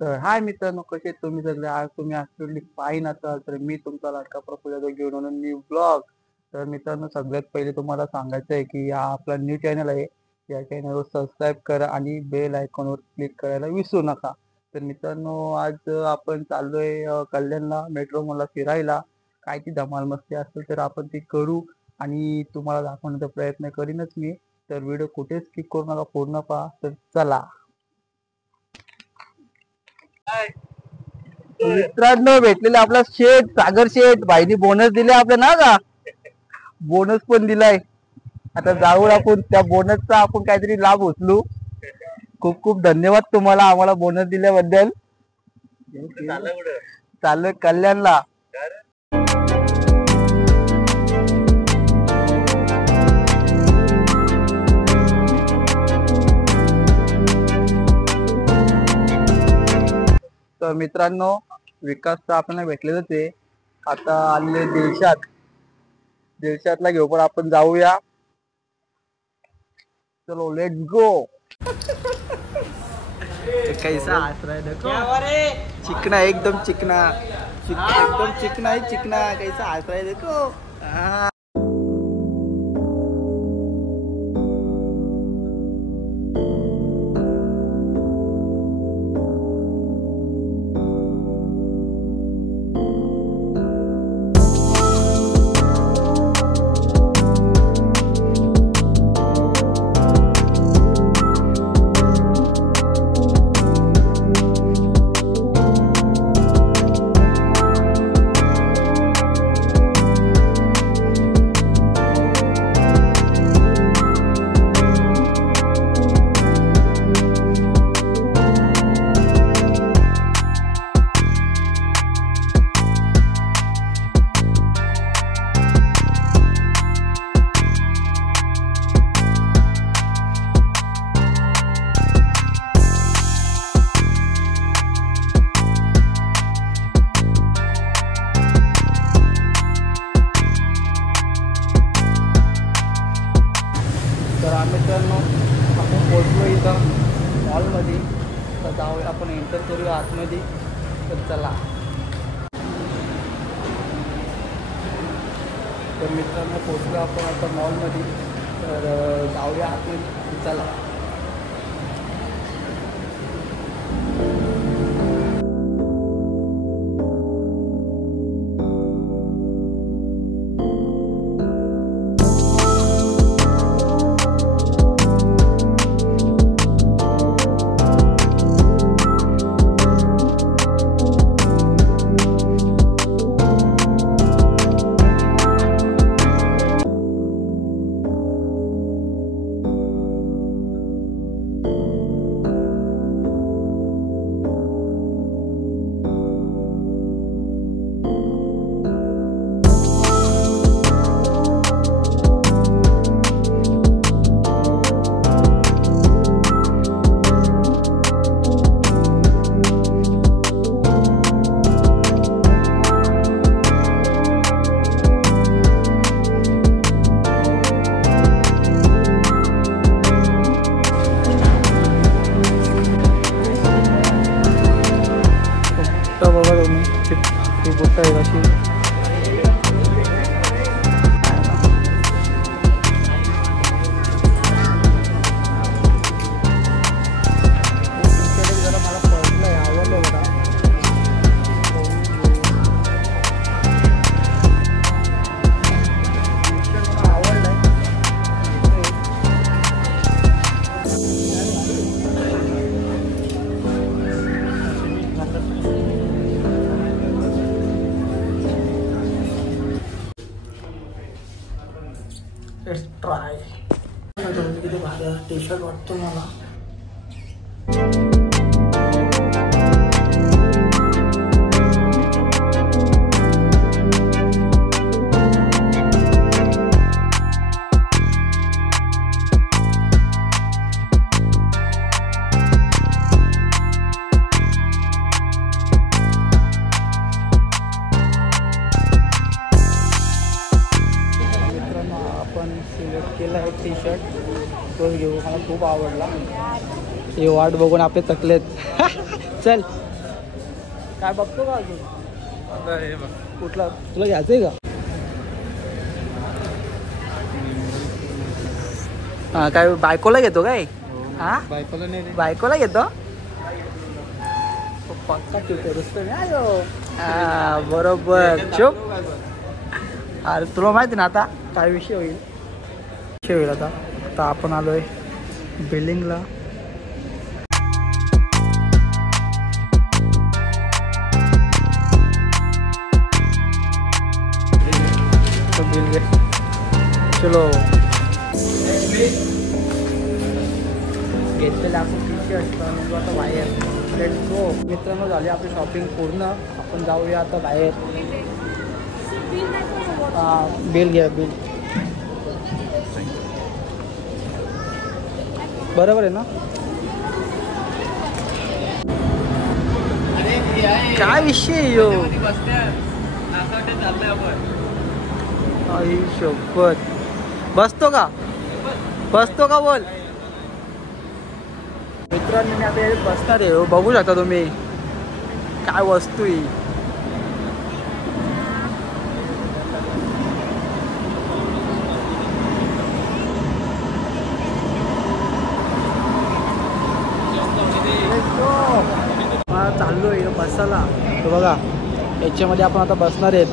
तर हाय मित्रांनो, कसे आहेत तुम्ही सगळे? आज तुम्ही ऍक्च्युअली पाहिन असाल तर मी तुमचा लाडका प्रफुल्ल जाधव घेऊन आलो न्यू ब्लॉग. तर मित्रांनो, सगळ्यात पहिले तुम्हाला सांगायचं आहे की हा आपला न्यू चॅनल आहे. या चॅनलवर सबस्क्राईब करा आणि बेल आयकॉनवर क्लिक करायला विसरू नका. तर मित्रांनो, आज आपण चाललोय कल्याणला मेट्रो मॉलला फिरायला. काय ती धमाल मस्ती असेल तर आपण ती करू आणि तुम्हाला दाखवण्याचा प्रयत्न करीनच मी. तर व्हिडिओ कुठेच स्किप करू नका, पूर्ण पहा. तर चला मित्रांनो, भेटलेले आपला शेठ सागर शेठ भाईनी बोनस दिले आपल्या ना का, बोनस पण दिलाय. आता जाऊ आपण त्या बोनसचा आपण काहीतरी लाभ उचलू. खूप खूप धन्यवाद तुम्हाला आम्हाला बोनस दिल्याबद्दल. चालू कल्याणला. तर मित्रांनो, विकास तर आपल्याला भेटलेलंच आहे. आता आले दिलशादला घेऊ पण आपण जाऊया. चलो लेट्स गो. कैसा आश्रय देखो, चिकना एकदम चिकना, एकदम चिकना ही चिकना. कैसा आश्रय देखो. तर मित्रांनो, आपण पोहोचलो इथं मॉलमध्ये. तर जाऊया आपण, एंटर करूया आतमध्ये. तर चला. तर मित्रांनो, पोहोचलो आपण आता मॉलमध्ये. तर जाऊया आतमध्ये. चला. ती बुट्टा आहे अशी. जरा मला पडलंय, आवडलं बघा. आवडलंय. Let's try. किती भारी टी शर्ट वाटतो मला. आपण सिलेक्ट केला आहे टी शर्ट, तोच घेऊ. मला खूप आवडला. हे वाट बघून आपले थकलेत. चल काय बघतो का अजून? कुठला तुला घ्यायचं आहे का? हां काय बायकोला घेतो काय? हां बायकोला नाही, बायकोला घेतो. पक्का रस्ते नाही बरोबर. चुप. अरे तुला माहिती ना आता काय विषय होईल आता आपण आलोय बिल्डिंगला. चलो घेतलेले आपण टी शर्ट आता बाहेर. Let's go. मित्रांनो झाली आपली शॉपिंग पूर्ण. आपण जाऊया आता बाहेर. बिल घ्या बिल. बरोबर आहे ना? काय विषय यो आई शपथ. बसतो का बोल. मित्रांनी मी आता बसणार आहे. बघू शकता तुम्ही काय वस्तू ही. मला चाललो आहे बसायला. तो बघा याच्यामध्ये आपण आता बसणार आहेत.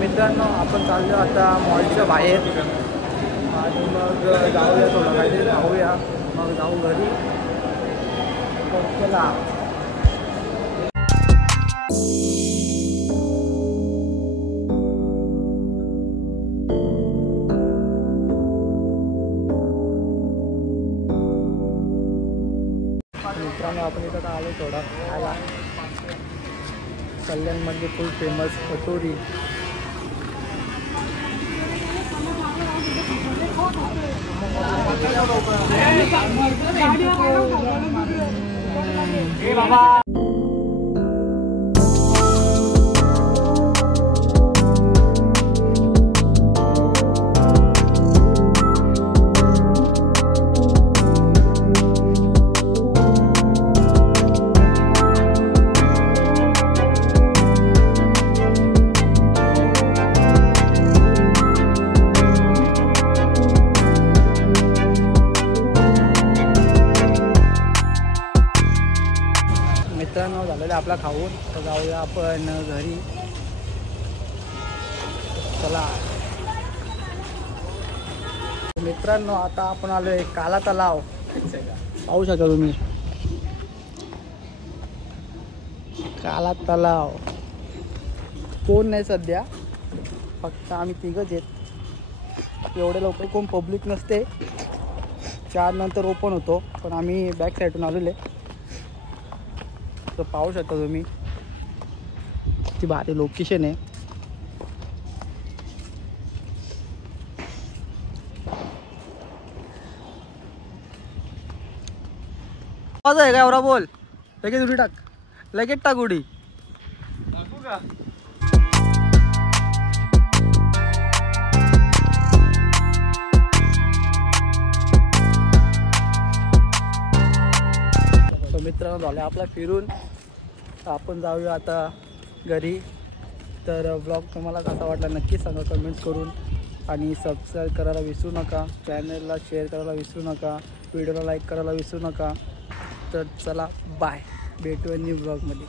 मित्रांनो आपण चाललो आता मॉलच्या बाहेर आणि मग जाऊया थोडं काहीतरी खाऊया, मग जाऊ घरी. चला मित्रांनो आपण इथं आलो थोडा खायला. कल्याणमध्ये फुल फेमस कटोरी. मित्रांनो झालेलं आपला खाऊन, तर जाऊया आपण घरी. चला मित्रांनो आता आपण आलोय काला तलाव. पाहू शकता तुम्ही काला तलाव. कोण नाही सध्या, फक्त आम्ही तिघच आहेत. एवढे लवकर कोण पब्लिक नसते. 4 नंतर ओपन होतो, पण आम्ही बॅक साईडून आलेले. तर पाहू शकता तुम्ही किती भारी लोकेशन आहे. आवाज आहे का एवढा? बोल लगेच उडी टाक, लगेच टाक उडी. मित्रांनो झालं आपला फिरून, आपण जाऊया आता घरी. तर ब्लॉग तुम्हाला कसा वाटला नक्की सांगा कमेंट्स करून, आणि सबस्क्राईब करायला विसरू नका, चॅनलला शेअर करायला विसरू नका, व्हिडिओला लाईक करायला विसरू नका. तर चला बाय, भेटूया न्यू ब्लॉगमध्ये.